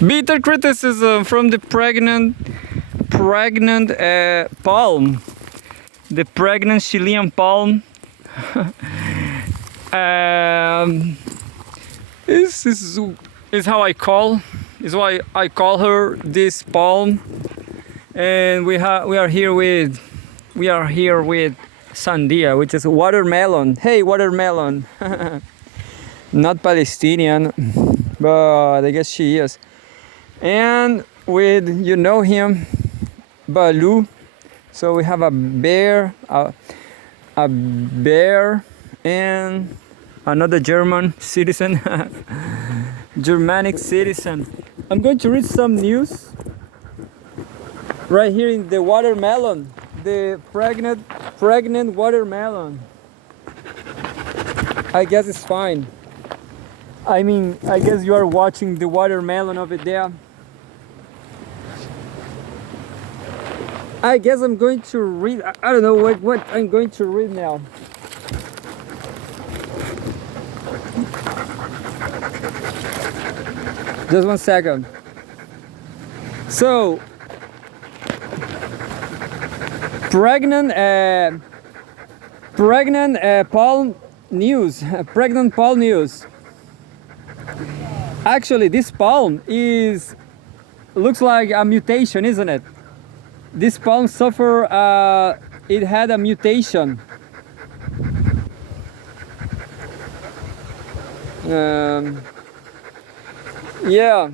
Bitter criticism from the pregnant palm, the pregnant Chilean palm. This is how I call. Is why I call her this palm. And we are here with sandia, which is watermelon. Hey, watermelon. Not Palestinian, but I guess she is. And with, you know him, Baloo. So we have a bear, a bear, and another German citizen, Germanic citizen. I'm going to read some news right here in the watermelon, the pregnant watermelon. I guess it's fine. I mean, I guess you are watching the watermelon over there. I guess I'm going to read, I don't know what I'm going to read now. Just 1 second. So, pregnant palm news. Pregnant palm news. Actually, this palm looks like a mutation, isn't it? This palm it had a mutation. Yeah.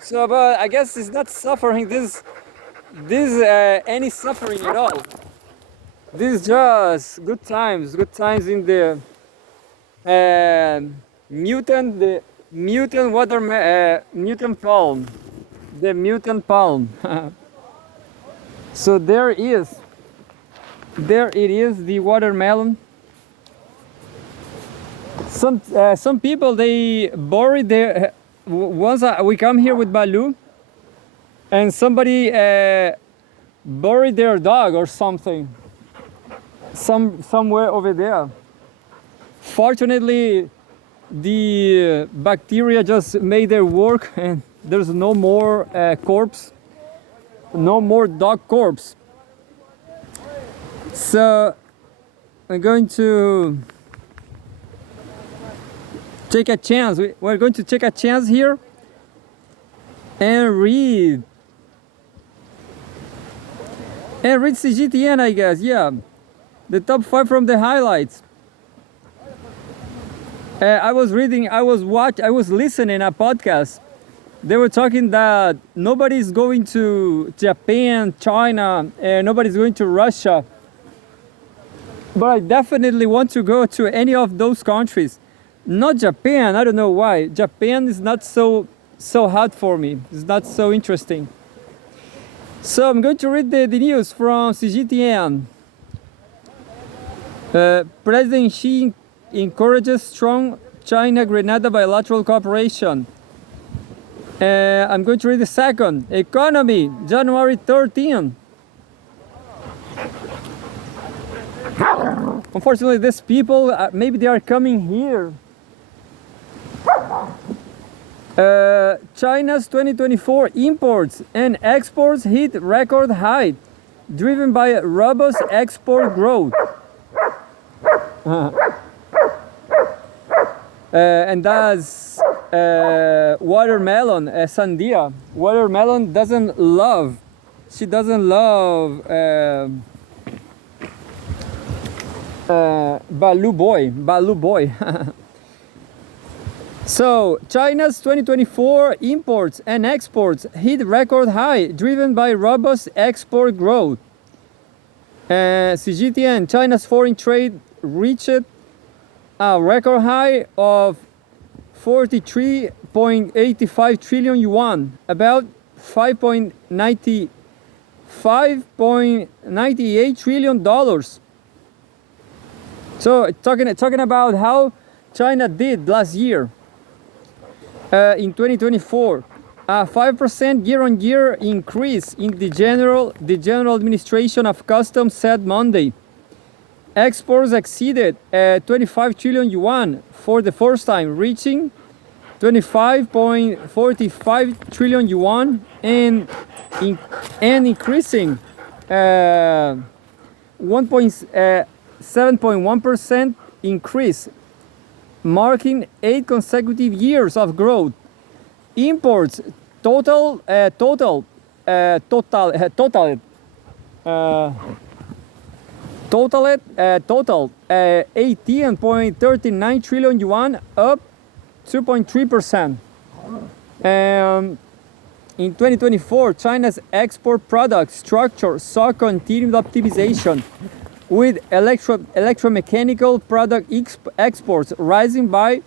So, but I guess it's not suffering any suffering at all. This is just good times in the mutant palm, the mutant palm. So there it is, the watermelon. Some people, they bury their once we come here with Baloo, and somebody buried their dog or something somewhere over there. Fortunately, the bacteria just made their work, and there's no more corpse, no more dog corpse. So I'm going to take a chance. We're going to take a chance here and read CGTN, I guess. Yeah, the top 5 from the highlights. I was listening a podcast. They were talking that nobody's going to Japan, China, and nobody's going to Russia. But I definitely want to go to any of those countries. Not Japan, I don't know why. Japan is not so hot for me. It's not so interesting. So I'm going to read the news from CGTN. President Xi encourages strong China-Grenada bilateral cooperation. I'm going to read the second. Economy, January 13. Unfortunately, these people, maybe they are coming here. China's 2024 imports and exports hit record high, driven by robust export growth. And that's watermelon, sandia. Watermelon doesn't love. She doesn't love Baloo boy. So, China's 2024 imports and exports hit record high, driven by robust export growth. CGTN, China's foreign trade reached a record high of 43.85 trillion yuan, about $5.98 trillion. So, talking about how China did last year. In 2024, a 5% year-on-year increase in the General Administration of Customs said Monday. Exports exceeded 25 trillion yuan for the first time, reaching 25.45 trillion yuan, and increasing 7.1% increase, marking 8 consecutive years of growth. Imports total uh, 18.39 trillion yuan, up 2.3%. In 2024, China's export product structure saw continued optimization, with electromechanical product exports rising by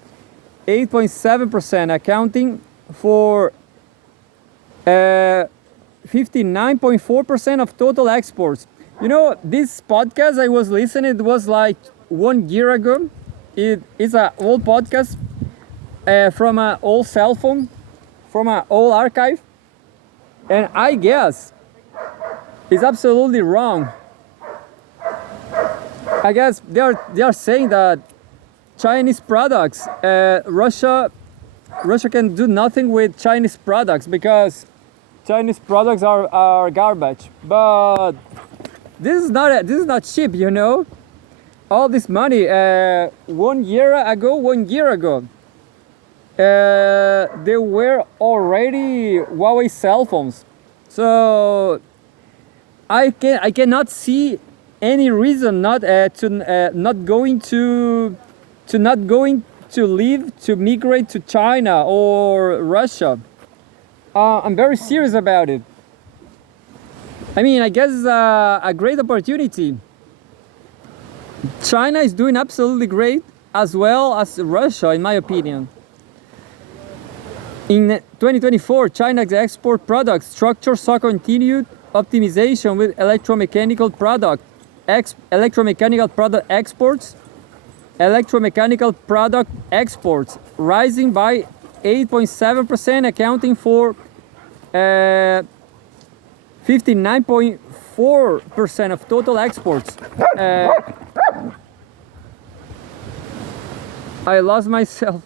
8.7%, accounting for 59.4% of total exports. You know, this podcast I was listening, it was like 1 year ago. It is an old podcast from an old cell phone, from an old archive. And I guess it's absolutely wrong. I guess they are saying that Chinese products, Russia can do nothing with Chinese products because Chinese products are garbage. But this is not cheap, you know. All this money, 1 year ago, there were already Huawei cell phones. So I cannot see any reason not going to migrate to China or Russia. I'm very serious about it. I mean, I guess it's a great opportunity. China is doing absolutely great, as well as Russia, in my opinion. In 2024, China's export product structure saw continued optimization, with electromechanical product exports rising by 8.7%, accounting for 59.4% of total exports. I lost myself.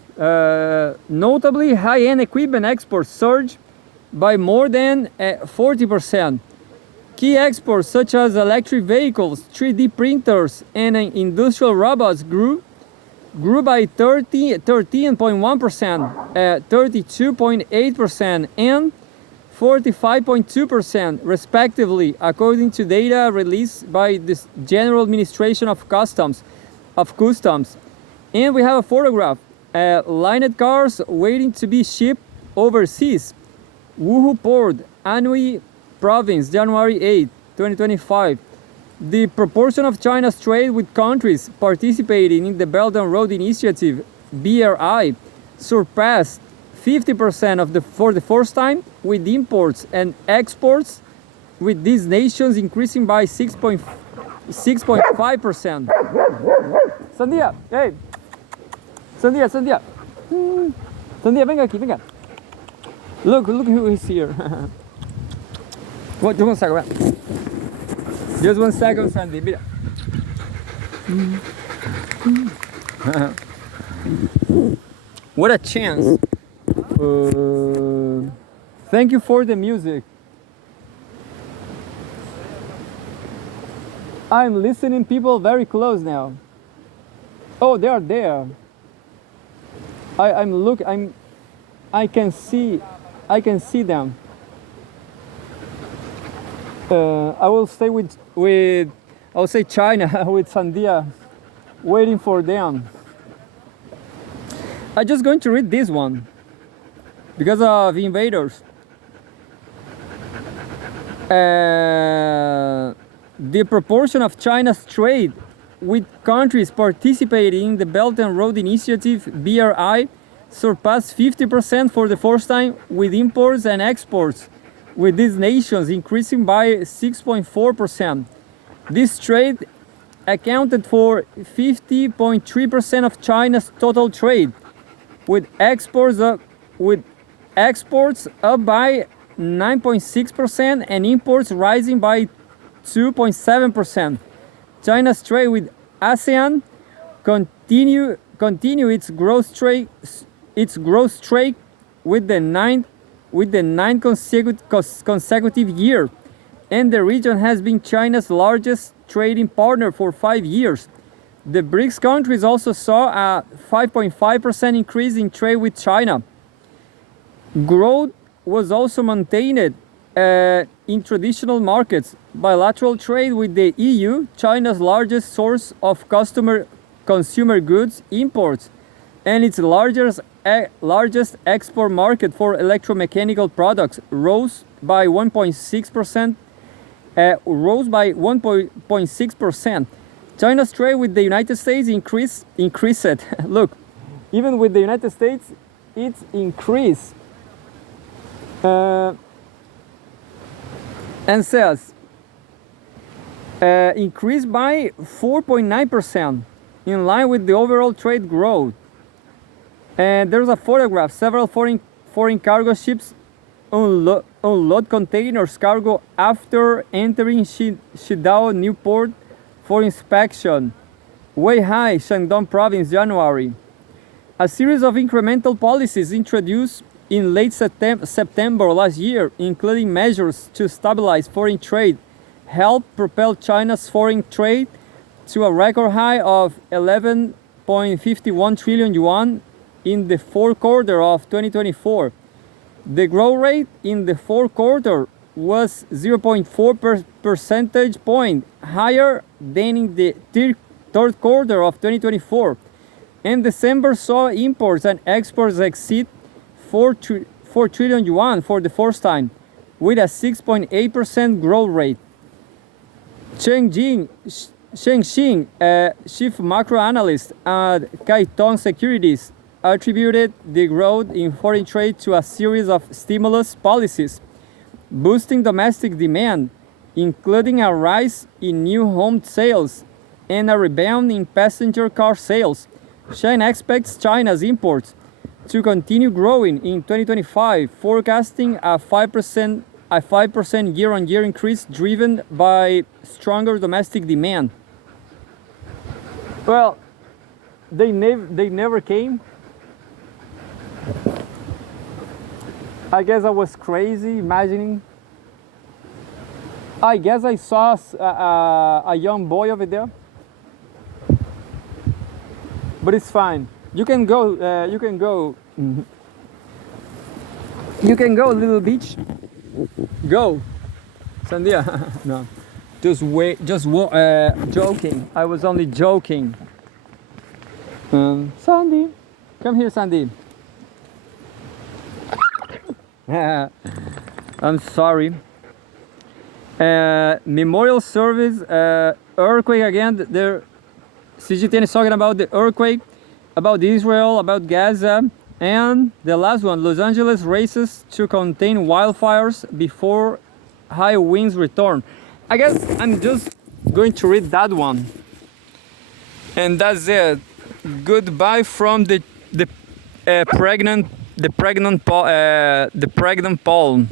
Notably, high-end equipment exports surged by more than 40%. Key exports such as electric vehicles, 3D printers, and industrial robots grew by 13.1%, 32.8%, and 45.2% respectively, according to data released by the General Administration of Customs. And we have a photograph. Lined cars waiting to be shipped overseas. Wuhu Port, Anhui Province, January 8, 2025. The proportion of China's trade with countries participating in the Belt and Road Initiative, BRI, surpassed 50% for the first time, with imports and exports with these nations increasing by 6.5%. Sandia, hey! Sandia. Sandia, venga aquí, venga. Look who is here. What, just 1 second, just 1 second, Sandy, mira. What a chance. Thank you for the music. I'm listening people very close now. Oh, they are there. I can see them. I will stay I'll say China with Sandia, waiting for them. I'm just going to read this one because of invaders. The proportion of China's trade with countries participating in the Belt and Road Initiative, BRI, surpassed 50% for the first time, with imports and exports with these nations increasing by 6.4%. This trade accounted for 50.3% of China's total trade, with exports up by 9.6% and imports rising by 2.7%. China's trade with ASEAN continue its growth its growth streak with the ninth consecutive year, and the region has been China's largest trading partner for 5 years. The BRICS countries also saw a 5.5% increase in trade with China. Growth was also maintained in traditional markets. Bilateral trade with the EU, China's largest source of consumer goods imports, and its largest export market for electromechanical products, rose by 1.6%. China's trade with the United States increased. Look, even with the United States, it's increased. And says increased by 4.9%, in line with the overall trade growth. And there's a photograph. Several foreign cargo ships unload containers cargo after entering Qidao New Port for inspection. Weihai, Shandong Province, January. A series of incremental policies introduced in late September last year, including measures to stabilize foreign trade, helped propel China's foreign trade to a record high of 11.51 trillion yuan in the fourth quarter of 2024. The growth rate in the fourth quarter was 0.4 percentage point higher than in the third quarter of 2024. And December saw imports and exports exceed 4 trillion yuan for the first time, with a 6.8% growth rate. Cheng Xing, chief macro analyst at Caitong Securities, attributed the growth in foreign trade to a series of stimulus policies, boosting domestic demand, including a rise in new home sales and a rebound in passenger car sales. China expects China's imports to continue growing in 2025, forecasting a 5% year-on-year increase driven by stronger domestic demand. Well, they never came. I guess I was crazy imagining. I guess I saw a young boy over there, but it's fine. You can go. You can go. You can go, little beach. Go, Sandia. No, joking. I was only joking. Sandy, come here, Sandy. I'm sorry. Memorial service, earthquake again. There, CGTN is talking about the earthquake, about Israel, about Gaza, and the last one, Los Angeles races to contain wildfires before high winds return. I guess I'm just going to read that one, and that's it. Goodbye from the pregnant Paul.